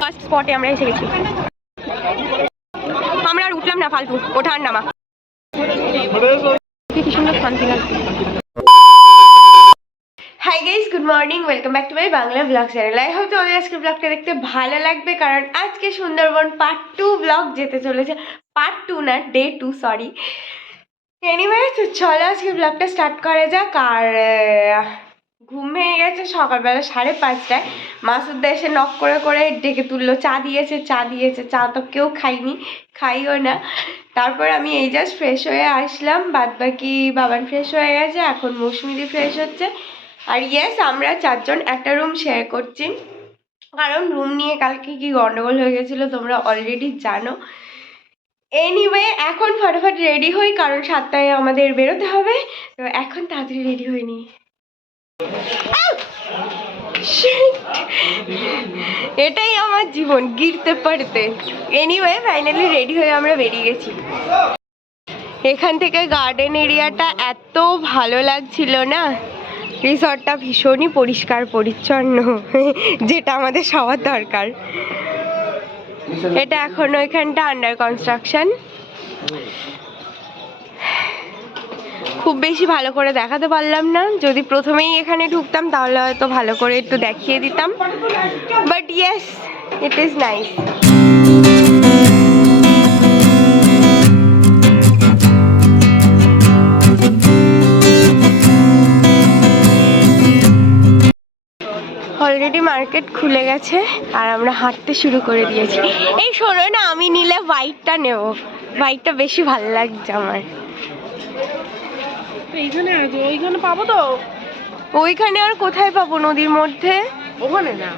First স্পটে আমরা এসে গেছি। আমরা আর উঠলাম না, ফালতু ওঠা আর নামা। কি সুন্দর শান্তি লাগছে। Hi guys, good morning, welcome back to my Bangla blog channel. I hope তোমাদের আজকে ব্লগটা দেখতে ভালো লাগবে, কারণ আজকে সুন্দরবন পার্ট 2 ব্লগ যেতে চলেছে। পার্ট 2 না, ডে 2, সরি। এনিওয়ে, তো চলো আজকে ব্লগটা স্টার্ট করা যাক। আর ঘুম ভেঙে গেছে সকালবেলা 5:30টায়। মাসুদ্দা এসে নক করে করে ডেকে তুললো, চা দিয়েছে। চা তো কেউ খাইনি, খাইও না। তারপর আমি এই জাস্ট ফ্রেশ হয়ে আসলাম, বাদ বাকি বাবান ফ্রেশ হয়ে গেছে, এখন মৌসুমিদি ফ্রেশ হচ্ছে। আর ইয়েস, আমরা 4 জন একটা রুম শেয়ার করছি, কারণ রুম নিয়ে কালকে কি গন্ডগোল হয়ে গেছিলো তোমরা অলরেডি জানো। এনিওয়ে, এখন ফটাফট রেডি হই, কারণ 7টায় আমাদের বেরোতে হবে। তো এখন তাড়াতাড়ি রেডি হয়নি। এটাই আমার জীবন, গিরতে পারতে। এনিওয়ে, ফাইনালি রেডি হয়ে আমরা বেরিয়ে গেছি। এখান থেকে গার্ডেন এরিয়াটা এত ভালো লাগছিল না। রিসর্টটা ভীষণই পরিষ্কার পরিচ্ছন্ন, যেটা আমাদের সবার দরকার। এটা এখনো এখানটা আন্ডার কনস্ট্রাকশন। খুব বেশি ভালো করে দেখাতে পারলাম না, যদি প্রথমেই এখানে ঢুকতাম তাহলে হয়তো ভালো করে একটু দেখিয়ে দিতাম। But yes, it is nice. Already market খুলে গেছে আর আমরা হাঁটতে শুরু করে দিয়েছি। এই শোনো না, আমি নিলে হোয়াইটটা নেব, হোয়াইটটা বেশি ভালো লাগছে আমার। এইখানে আছে, ওইখানে পাবো তো? ওইখানে আর কোথায় পাবো, নদীর মধ্যে? ওখানে না,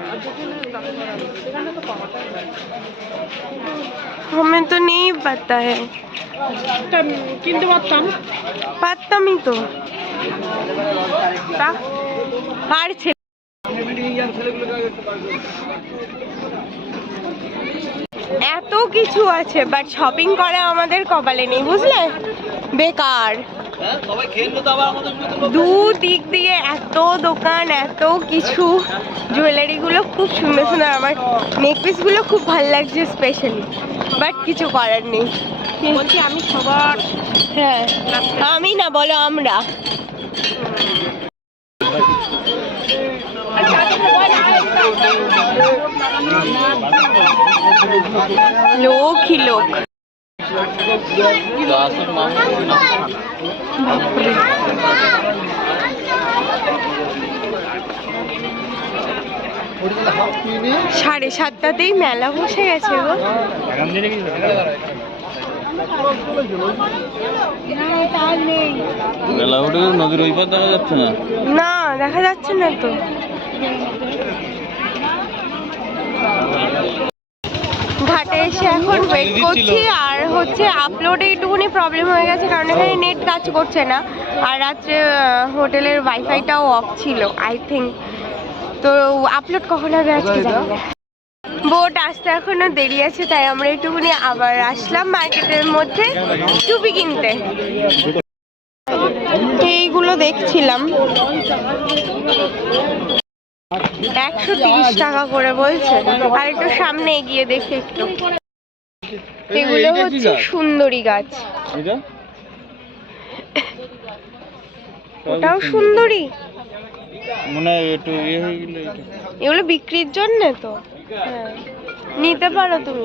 हमें तो नहीं पता है। কিনতে পারতামই তো। আর এত কিছু আছে, বাট শপিং করা আমাদের কপালে নেই, বুঝলে? বেকার। দু দিক দিয়ে এত দোকান, এত কিছু। জুয়েলারিগুলো খুব সুন্দর সুন্দর, আমার নেকপিসগুলো খুব ভালো লাগছে স্পেশালি, বাট কিছু করার নেই। বলছি আমি সবার, হ্যাঁ আমি না, বলো আমরা। লোকই লোক। সাড়ে 7টাতেই মেলা বসে গেছে গো। মেলা উঠে নদীর ওই পার দেখা যাচ্ছে না। না, দেখা যাচ্ছে না তো। ঘাটে এসে এখন ওয়েট করছি। আর হচ্ছে আপলোডে একটুখানি প্রবলেম হয়ে গেছে, কারণ এখানে নেট কাজ করছে না। আর রাত্রে হোটেলের ওয়াইফাইটাও অফ ছিল আই থিঙ্ক। তো আপলোড কখন হবে আজকে জানি না। বোট আসতে এখনো দেরি আছে, তাই আমরা একটুখানি আবার আসলাম মার্কেটের মধ্যে টুপি কিনতে। এইগুলো দেখছিলাম, 130 টাকা করে বলছে। আর একটু সামনে এগিয়ে দেখি একটু। এগুলো হচ্ছে সুন্দরী গাছ। ওটাও সুন্দরী, মানে একটু ইয়ে হয়ে গেলে এগুলো বিক্রির জন্য তো। হ্যাঁ, নিতে পারো তুমি।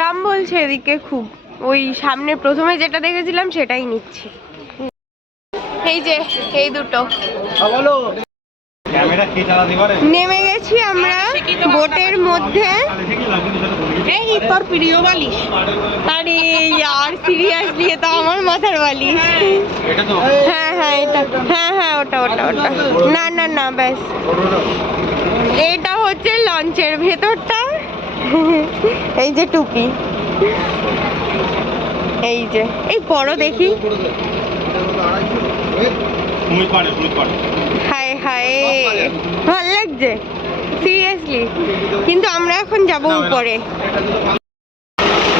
দাম বলছে এদিকে খুব। ওই সামনে প্রথমে যেটা দেখেছিলাম সেটাই নিচ্ছি। এই যে এই দুটো। নেমে গেছি আমরা বোটের মধ্যে। এই তোর প্রিয় বালিশ। আরে यार, সিরিয়াসলি এটা আমার মাথার বালিশ। হ্যাঁ হ্যাঁ এটা, হ্যাঁ ওটা। না না না, ব্যাস। এটা হচ্ছে লঞ্চের ভেতরটা। এই যে টুপি, এই যে এই বড় দেখি। হায় হায়, ভাল লাগছে সিরিয়াসলি। কিন্তু আমরা এখন যাব উপরে।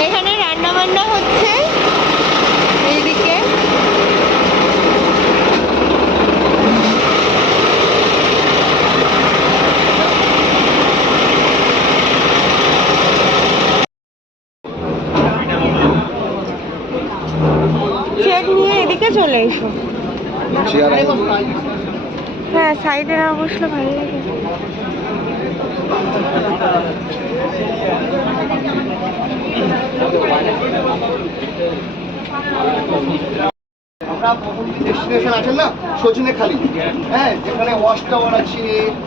এখানে রান্না বান্না হচ্ছে এইদিকে। চেয়ার নিয়ে এদিকে চলে এসো। হ্যাঁ, সাইডে না বসলে ভালো লাগে। আমরা প্রথম ডেস্টিনেশন আছেন না সজনেখালি, হ্যাঁ, যেখানে ওয়াচ টাওয়ার আছে,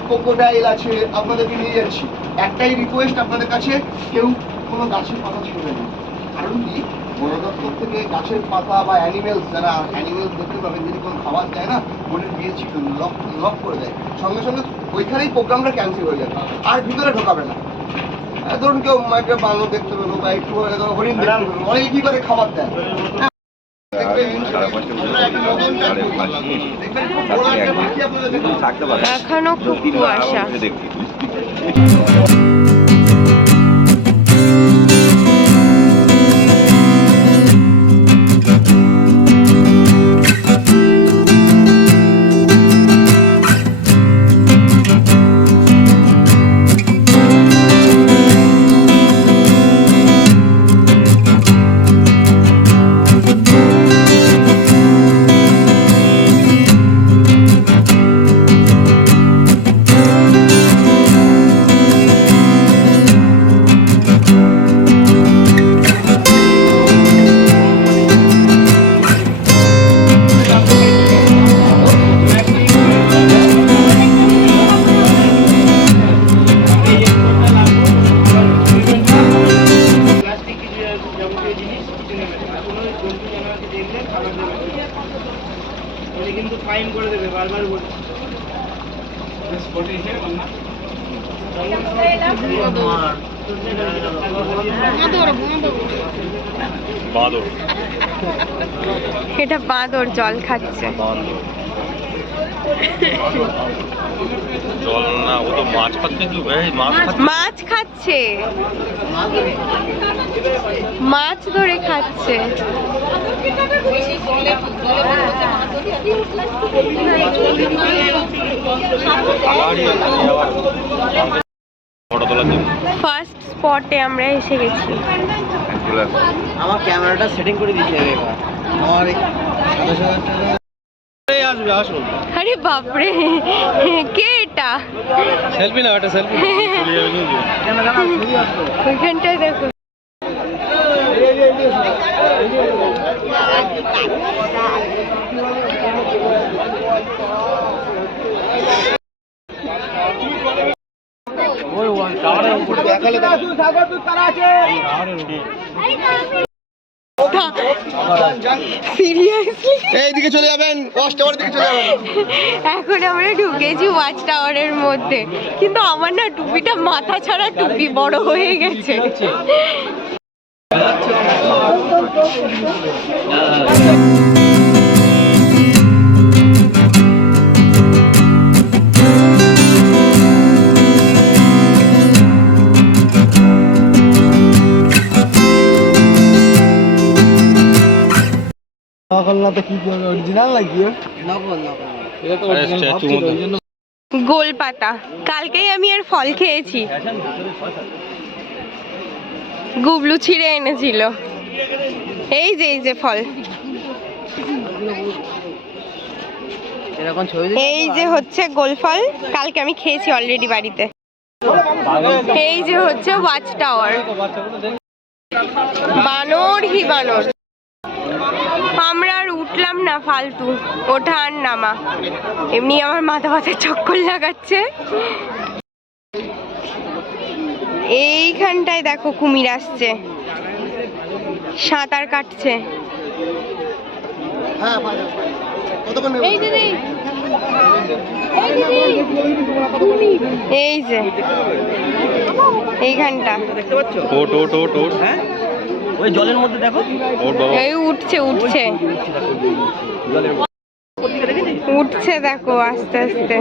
ক্রোকোডাইল আছে, আপনাদেরকে নিয়ে যাচ্ছি। একটাই রিকোয়েস্ট আপনাদের কাছে, কেউ কোনো গাছের পাতা ছুঁবে না। কারণ কি, বন দপ্তর থেকে গাছের পাতা বা অ্যানিমেলস, যারা অ্যানিমেলস দেখতে পাবেন যদি কোনো খাবার দেয় না, বোনের বিয়ে লক করে দেয়, সঙ্গে সঙ্গে ওইখানেই প্রোগ্রামটা ক্যান্সেল হয়ে যাবে, আর ভিতরে ঢোকাবে না। ধরুন কেউ একটা বানর দেখতে পেলো বা একটু হরিণ দেখতে পেলো, অনেক কি করে খাবার দেয়। এখনো খুব কুয়াশা। কিন্তু ফাইন করে দেবে, বারবার বলছি। এটা বাঁদর জল খাচ্ছে। জল না, ও তো মাছ খাচ্ছে। মাছ খাচ্ছে, মাছ ধরে খাচ্ছে। ফার্স্ট স্পটে আমরা এসে গেছি। আমার ক্যামেরাটা সেটিং করে দিতে হবে আমার আসবে, আসুন। আরে বাপরে, কে এটা? সেলফি না, এটা সেলফি। ওইখানটায় দেখো। সিরিয়াসলি এইদিকে চলে যাবেন, ওয়াচ টাওয়ার দিকে চলে যাবেন। এখন আমরা ঢুকেছি ওয়াচ টাওয়ারের মধ্যে, কিন্তু আমার না টুপিটা মাথা ছাড়া টুপি বড় হয়ে গেছে। গোল পাতা, কালকেই আমি এর ফল খেয়েছি, গুবলু ছিঁড়ে এনেছিল। এই যে ফল, এই যে হচ্ছে গোল ফল, কালকে আমি খেয়েছি অলরেডি বাড়িতে। এই যে হচ্ছে ওয়াচ টাওয়ার, বানর হি বানর। আমরা আর উঠলাম না, ফালতু ওঠা আর নামা, এমনি আমার মাথা ব্যথার চক্কর লাগাচ্ছে। এইখানটায় দেখো কুমির আসছে, সাঁতার কাটছে। এই যে এইখানটা ওট ওট ওট ওট, হ্যাঁ ওই জলের মধ্যে দেখো, এই উঠছে উঠছে উঠছে, দেখো আস্তে আস্তে।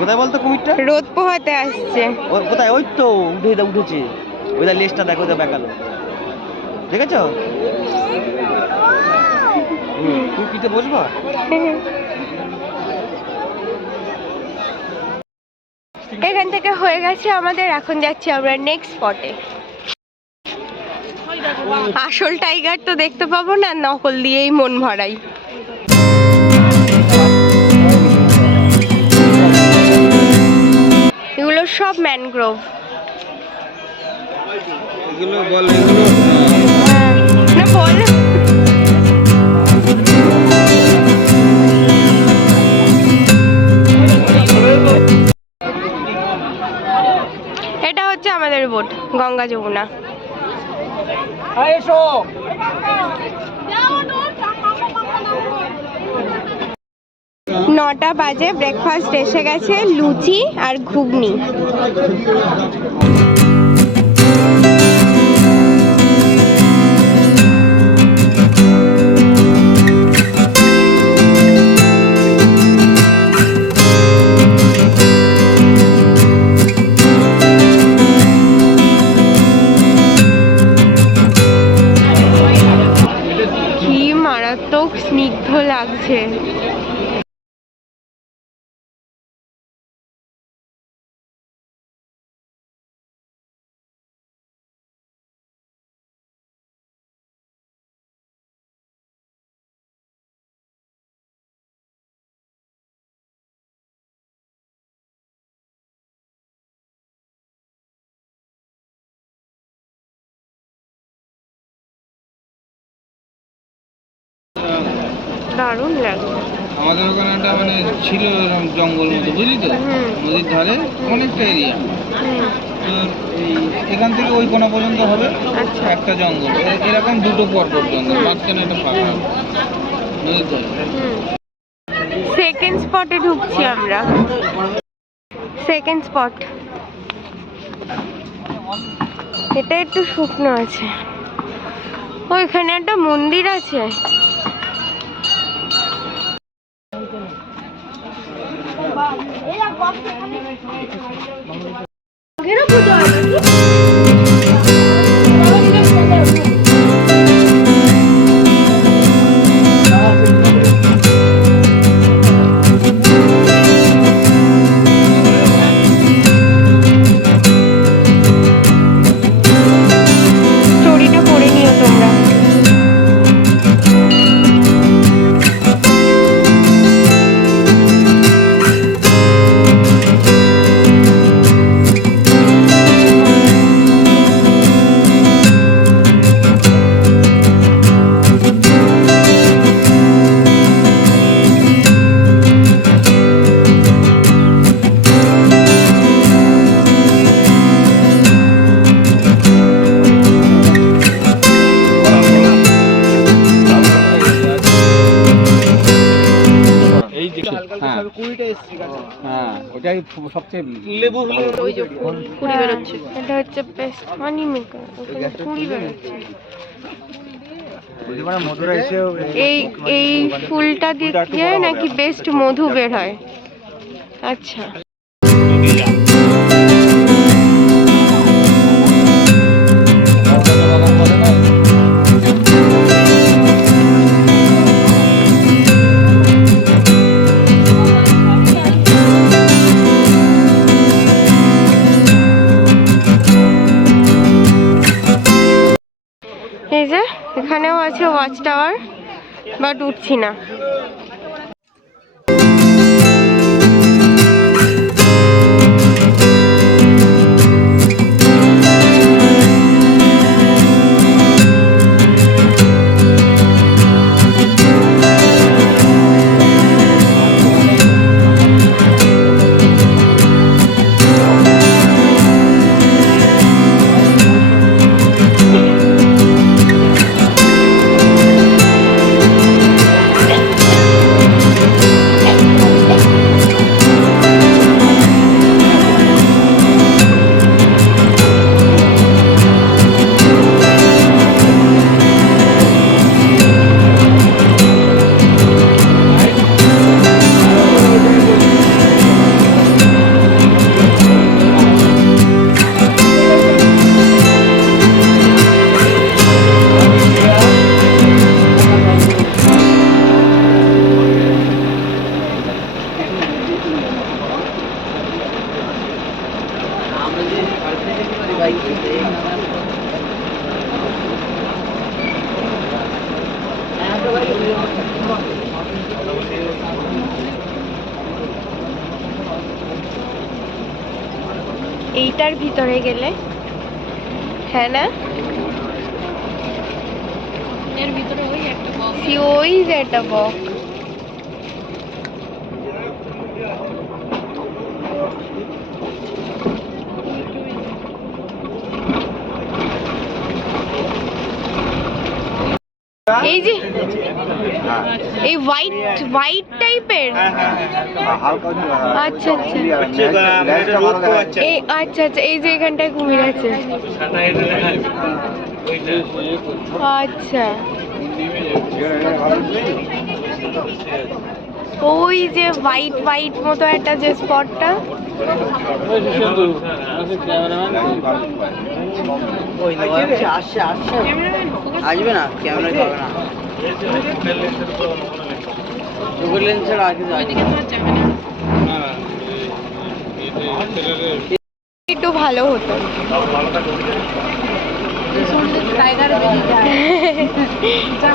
কোথায় বলতো কুমিরটা? রোদ পোহাতে আসছে। কোথায়? ওই তো উঠেছে, ওইটা লেজটা দেখো, ওটা বেঁকালো, দেখেছো? তুমি পিঠে বসবা? এখান থেকে হয়ে গেছে আমাদের, এখন যাচ্ছি আমরা নেক্সট স্পটে। আসল টাইগার তো দেখতে পাবো না, নকল দিয়েই মন ভরাই। এগুলো সব ম্যানগ্রোভ। এগুলো বল, এগুলো না বল, এটা হচ্ছে আমাদের বোট গঙ্গা যমুনা। এসো। 9টা বাজে, ব্রেকফাস্ট এসে গেছে, লুচি আর ঘুগনি। কি মারাত্মক স্নিগ্ধ লাগছে। দারুণ লাগছে। আমাদের ওখানে একটা মানে ছিল এরকম জঙ্গল মতো, বুঝলি তো, নদীর ধারে অনেকটা এরিয়া। এই এখান থেকে ওই কোনা পর্যন্ত হবে আচ্ছা। একটা জঙ্গল, এরকম দুটো পরপর জঙ্গল, মাঝখানে একটা ফাঁকা নদীর ধারে। সেকেন্ড স্পটে ঢুকছি আমরা। সেকেন্ড স্পট, এটা একটু শুকনো আছে। ওইখানে একটা মন্দির আছে। স্টোরিটা পড়ে নিও তোমরা। এই যে হ্যাঁ, 20টা এসছে গাছে। হ্যাঁ ওটাই সবচেয়ে লেবু ওই যে কুড়ি বেরোচ্ছে, এটা হচ্ছে বেস্ট মানি মেকার। ওখানে কুড়ি বেরোচ্ছে। এই এই ফুলটা দিয়ে নাকি বেস্ট মধু বের হয়। আচ্ছা, এই যে এখানেও আছে ওয়াচ টাওয়ার, বাট উঠছি না। এইটার ভিতরে গেলে, হ্যাঁ না, এর ভিতরে ওই একটা বক্স। ওই যে একটা বক। এই যে এই হোয়াইট টাইপের, আচ্ছা আচ্ছা, এই আচ্ছা আচ্ছা, এই যে এখানটায় কুমির আছে, আচ্ছা ওই যে হোয়াইট মতো একটা যে স্পটটা, আসবে না, ক্যামেরা পাবে না, গুগল লেন্স ছাড়া আর কিছু আসবে না। একটু ভালো হতো। টাইগার বেরিয়ে যায়।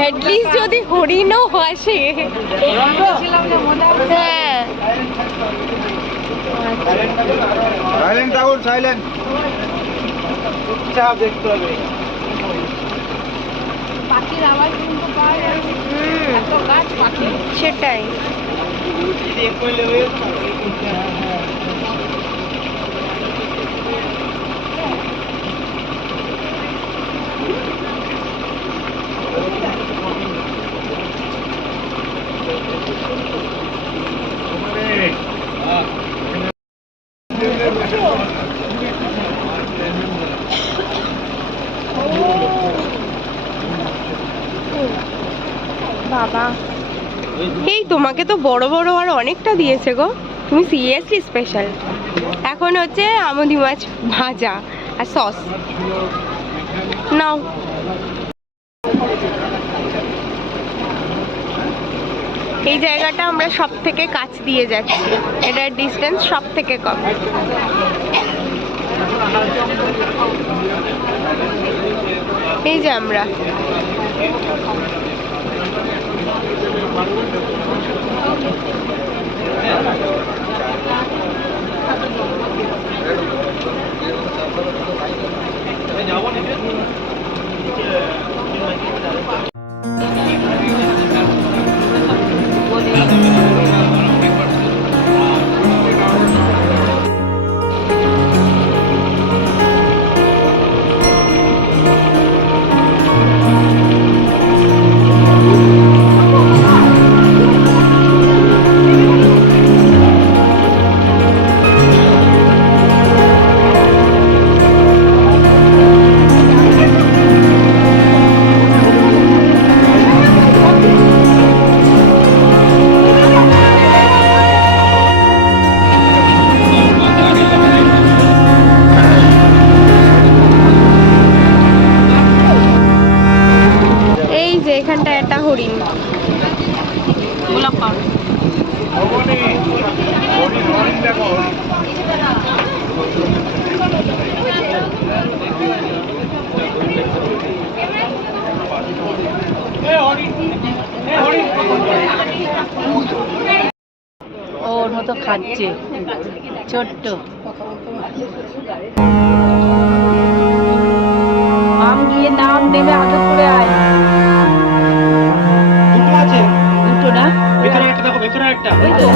অ্যাটলিস্ট যদি হরিণও আসে। ছিলাম যে মজা হবে। হ্যাঁ সাইলেন্ট থাকুন, সাইলেন্ট। চুপচাপ দেখতে হবে। পাখির আওয়াজ কিন্তু পাওয়া যাচ্ছে। হুম, এত গাছ পাখি। সেটাই। বাবা, এই তোমাকে তো বড় বড় আর অনেকটা দিয়েছে গো, তুমি সিরিয়াসলি স্পেশাল। এখন হচ্ছে আমুদি মাছ ভাজা আর সস নাও। এই জায়গাটা আমরা সব থেকে কাছ দিয়ে যাচ্ছি, এটার ডিস্টেন্স সব থেকে কম। এই যে আমরা, এই যে এখানটা একটা হরিণ। গোলাপ পাউডার। ওর মতো খাচ্ছে ছোট্ট আম গিয়ে নাম দেবে, আদর করে আয়। দুটো আছে, দুটো না, ভিতরে একটা দেখো, ভিতরে একটা। ওই তো।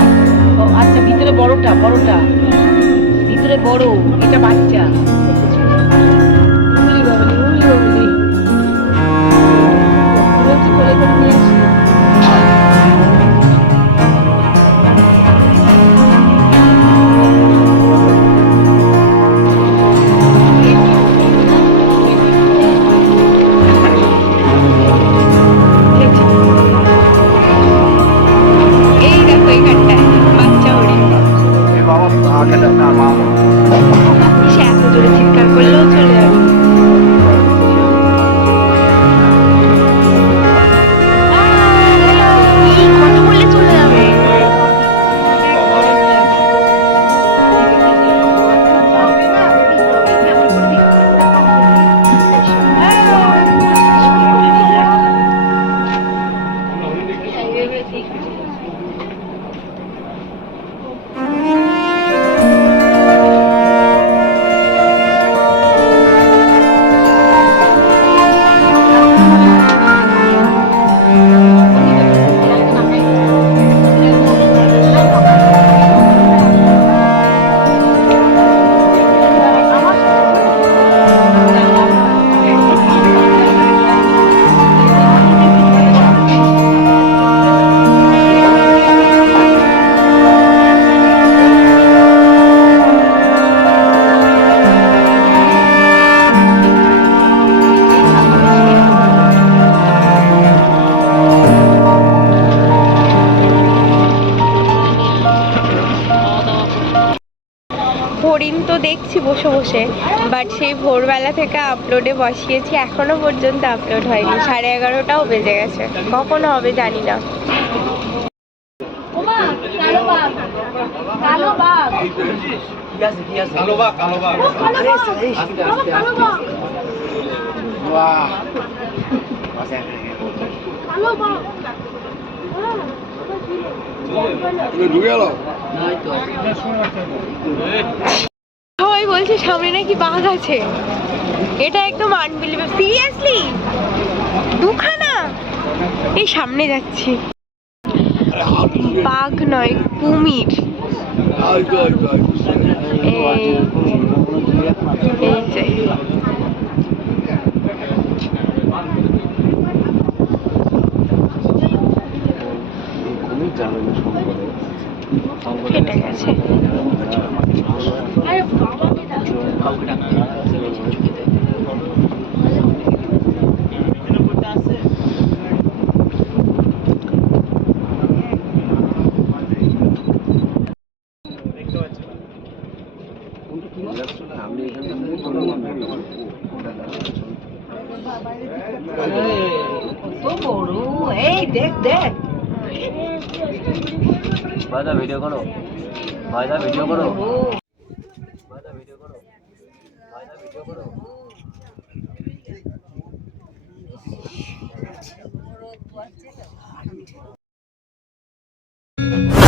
ও, আচ্ছা, ভিতরে বড়টা, ভিতরে বড়, এটা বাচ্চা। উলি বাবলি, উলি বাবলি। বলছি কোলে করে নিয়ে আসি। এই দেখো এখানটায় বাচ্চা হরিণ, বাবা আগে না, মা সে এত জোরে চিৎকার করছি বসে বসে, বাট সেই ভোরবেলা থেকে আপলোডে বসিয়েছি, এখনো পর্যন্ত আপলোড হয়নি। 11:30টাও বেজে গেছে, কখন হবে জানি না। সবাই বলছে সামনে নাকি বাঘ আছে, এটা একদম আনবিলিভেবল। সিরিয়াসলি দুখানা এই সামনে যাচ্ছি, বাঘ নয় কুমির। এই যে কেটে গেছে। কত বড়, এই দেখ দেখ। ভাইদা ভিডিও করো, ভাইদা ভিডিও করো, ভাইদা ভিডিও করো, ভাইদা ভিডিও করো।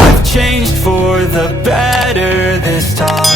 I've changed for the better this time.